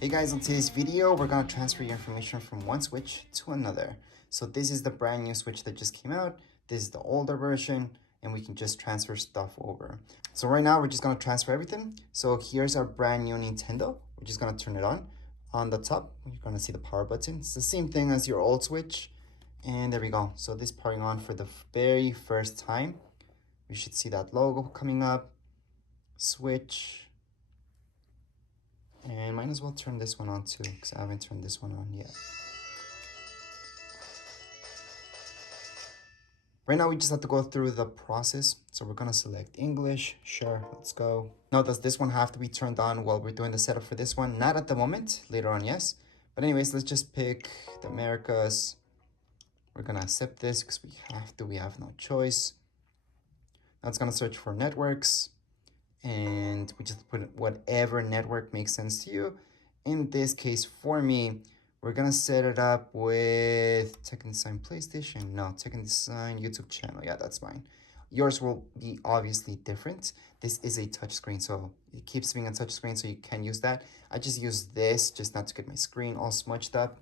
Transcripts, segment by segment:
Hey guys, on today's video, we're gonna transfer your information from one switch to another. So this is the brand new switch that just came out. This is the older version, and we can just transfer stuff over. So right now, we're just gonna transfer everything. So here's our brand new Nintendo. We're just gonna turn it on. On the top, you're gonna see the power button. It's the same thing as your old switch. And there we go. So this powering on for the very first time. We should see that logo coming up. Switch. And might as well turn this one on too, because I haven't turned this one on yet. Right now, we just have to go through the process. So we're gonna select English, sure, let's go. Now, does this one have to be turned on while we're doing the setup for this one? Not at the moment, later on, yes. But anyways, let's just pick the Americas. We're gonna accept this because we have no choice. Now it's gonna search for networks, and we just put whatever network makes sense to you. In this case, for me, we're gonna set it up with Tech and Design PlayStation. No, Tech and Design YouTube channel. Yeah, that's mine. Yours will be obviously different. This is a touchscreen, so it keeps being a touchscreen, so you can use that. I just use this just not to get my screen all smudged up.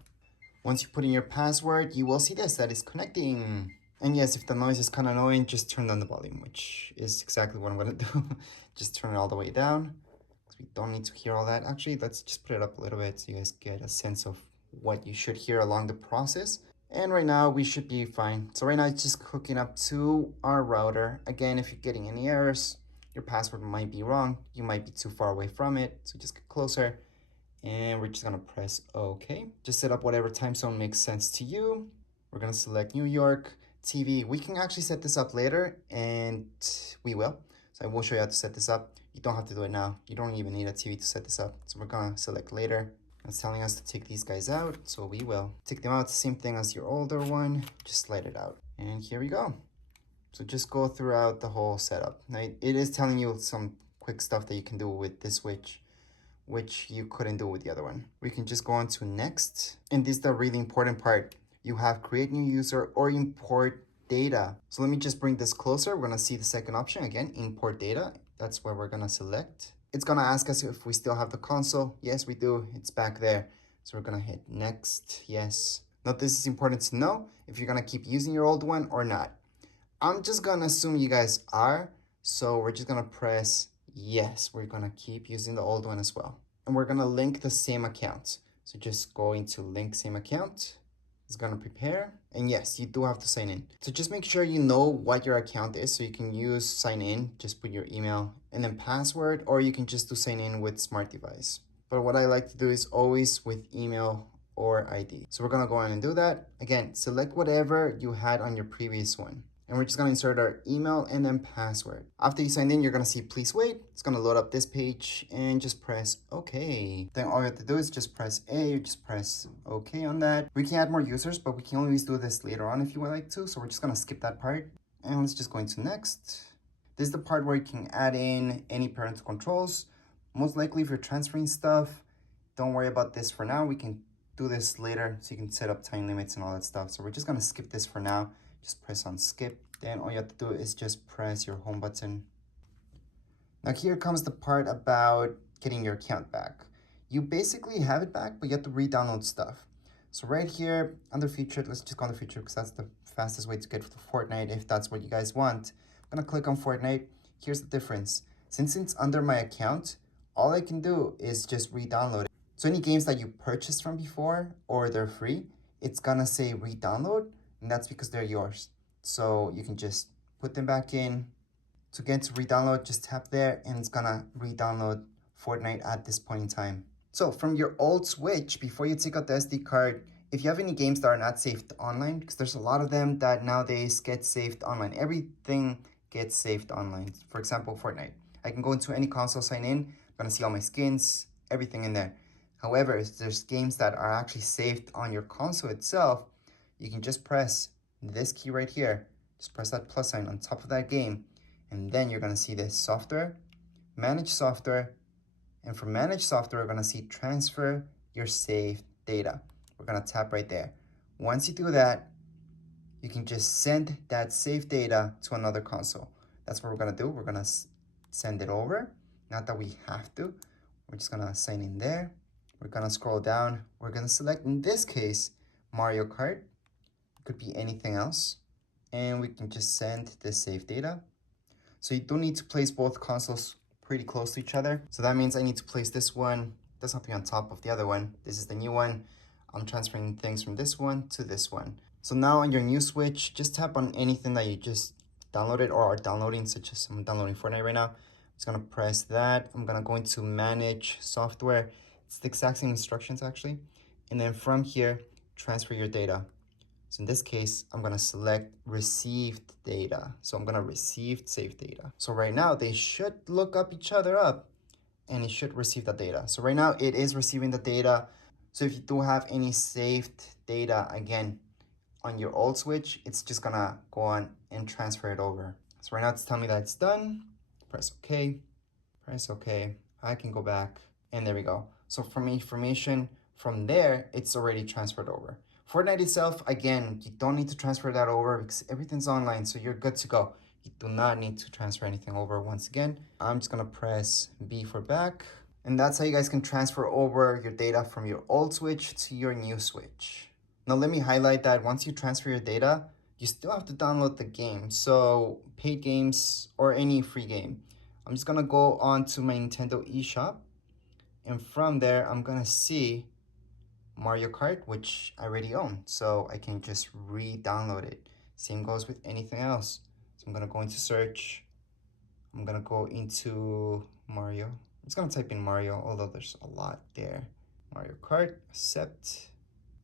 Once you put in your password, you will see this, that is connecting. And yes, if the noise is kind of annoying, just turn down the volume, which is exactly what I'm gonna do. Just turn it all the way down, because we don't need to hear all that. Actually, let's just put it up a little bit so you guys get a sense of what you should hear along the process. And right now, we should be fine. So right now, it's just hooking up to our router. Again, if you're getting any errors, your password might be wrong. You might be too far away from it, so just get closer. And we're just gonna press OK. Just set up whatever time zone makes sense to you. We're gonna select New York TV. We can actually set this up later, and we will. So I will show you how to set this up. You don't have to do it now. You don't even need a TV to set this up. So we're gonna select later. It's telling us to take these guys out, so we will. Take them out, same thing as your older one. Just slide it out. And here we go. So just go throughout the whole setup. Now, it is telling you some quick stuff that you can do with this switch, which you couldn't do with the other one. We can just go on to next. And this is the really important part. You have create new user or import data. So let me just bring this closer. We're gonna see the second option again, import data. That's where we're gonna select. It's gonna ask us if we still have the console. Yes, we do, it's back there. So we're gonna hit next, yes. Now this is important to know if you're gonna keep using your old one or not. I'm just gonna assume you guys are. So we're just gonna press yes, we're gonna keep using the old one as well. And we're gonna link the same account. So just going to link same account. It's gonna prepare. And yes, you do have to sign in. So just make sure you know what your account is so you can use sign in. Just put your email and then password, or you can just do sign in with smart device. But what I like to do is always with email or ID. So we're gonna go in and do that. Again, select whatever you had on your previous one. And we're just gonna insert our email and then password. After you sign in, you're gonna see please wait. It's gonna load up this page and just press okay. Then all you have to do is just press A, just press okay on that. We can add more users, but we can always do this later on if you would like to. So we're just gonna skip that part. And let's just go into next. This is the part where you can add in any parental controls. Most likely if you're transferring stuff, don't worry about this for now. We can do this later so you can set up time limits and all that stuff. So we're just gonna skip this for now. Just press on skip. Then all you have to do is just press your home button. Now here comes the part about getting your account back. You basically have it back, but you have to re-download stuff. So right here under featured, let's just go under featured because that's the fastest way to get to Fortnite if that's what you guys want. I'm gonna click on Fortnite. Here's the difference. Since it's under my account, all I can do is just re-download it. So any games that you purchased from before or they're free, it's gonna say re-download, and that's because they're yours. So you can just put them back in. To get to re-download, just tap there and it's gonna re-download Fortnite at this point in time. So from your old Switch, before you take out the SD card, if you have any games that are not saved online, because there's a lot of them that nowadays get saved online. Everything gets saved online. For example, Fortnite. I can go into any console, sign in, I'm gonna see all my skins, everything in there. However, if there's games that are actually saved on your console itself, you can just press this key right here. Just press that plus sign on top of that game. And then you're gonna see this software, manage software. And for manage software, we're gonna see transfer your saved data. We're gonna tap right there. Once you do that, you can just send that saved data to another console. That's what we're gonna do. We're gonna send it over. Not that we have to. We're just gonna sign in there. We're gonna scroll down. We're gonna select, in this case, Mario Kart. It could be anything else. And we can just send this save data. So you don't need to place both consoles pretty close to each other. So that means I need to place this one, doesn't have to be on top of the other one. This is the new one. I'm transferring things from this one to this one. So now on your new Switch, just tap on anything that you just downloaded or are downloading, such as I'm downloading Fortnite right now. I'm just gonna press that. I'm gonna go into manage software. It's the exact same instructions actually. And then from here, transfer your data. So in this case, I'm gonna select received data. So I'm gonna receive saved data. So right now they should look up each other up and it should receive the data. So right now it is receiving the data. So if you do have any saved data again on your old Switch, it's just gonna go on and transfer it over. So right now it's telling me that it's done. Press OK, press OK. I can go back and there we go. So from information from there, it's already transferred over. Fortnite itself, again, you don't need to transfer that over because everything's online, so you're good to go. You do not need to transfer anything over once again. I'm just gonna press B for back. And that's how you guys can transfer over your data from your old Switch to your new Switch. Now let me highlight that once you transfer your data, you still have to download the game. So paid games or any free game. I'm just gonna go on to my Nintendo eShop. And from there, I'm gonna see Mario Kart, which I already own. So I can just re-download it. Same goes with anything else. So I'm gonna go into search. I'm gonna go into Mario. I'm just gonna type in Mario, although there's a lot there. Mario Kart, accept.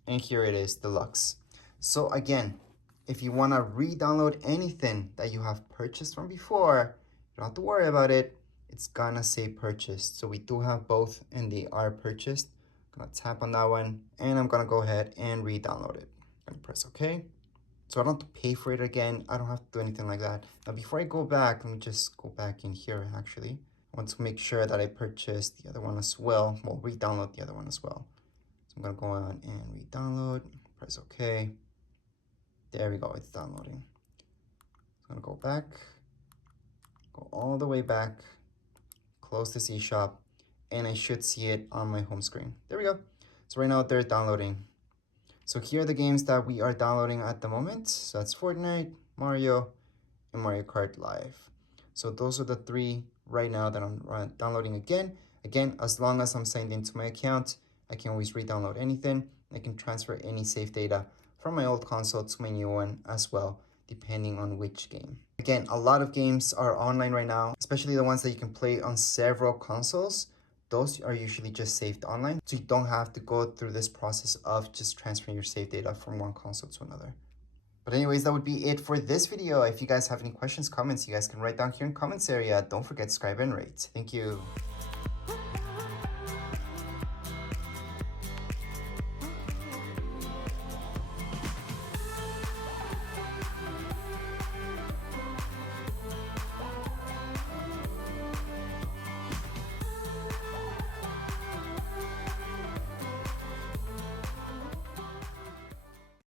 And here it is, deluxe. So again, if you wanna re-download anything that you have purchased from before, you don't have to worry about it. It's gonna say purchased. So we do have both and they are purchased. I'm gonna tap on that one and I'm gonna go ahead and re-download it. I'm gonna press OK. So I don't have to pay for it again. I don't have to do anything like that. Now before I go back, let me just go back in here actually. I want to make sure that I purchased the other one as well. Well, re-download the other one as well. So I'm gonna go on and re-download, press OK. There we go, it's downloading. I'm gonna go back, go all the way back, close this eShop, and I should see it on my home screen. There we go. So right now they're downloading. So here are the games that we are downloading at the moment. So that's Fortnite, Mario, and Mario Kart Live. So those are the three right now that I'm downloading again. Again, as long as I'm signed into my account, I can always re-download anything. I can transfer any save data from my old console to my new one as well, depending on which game. Again, a lot of games are online right now, especially the ones that you can play on several consoles. Those are usually just saved online, so you don't have to go through this process of just transferring your save data from one console to another. But anyways, that would be it for this video. If you guys have any questions, comments, you guys can write down here in comments area. Don't forget to subscribe and rate. Thank you.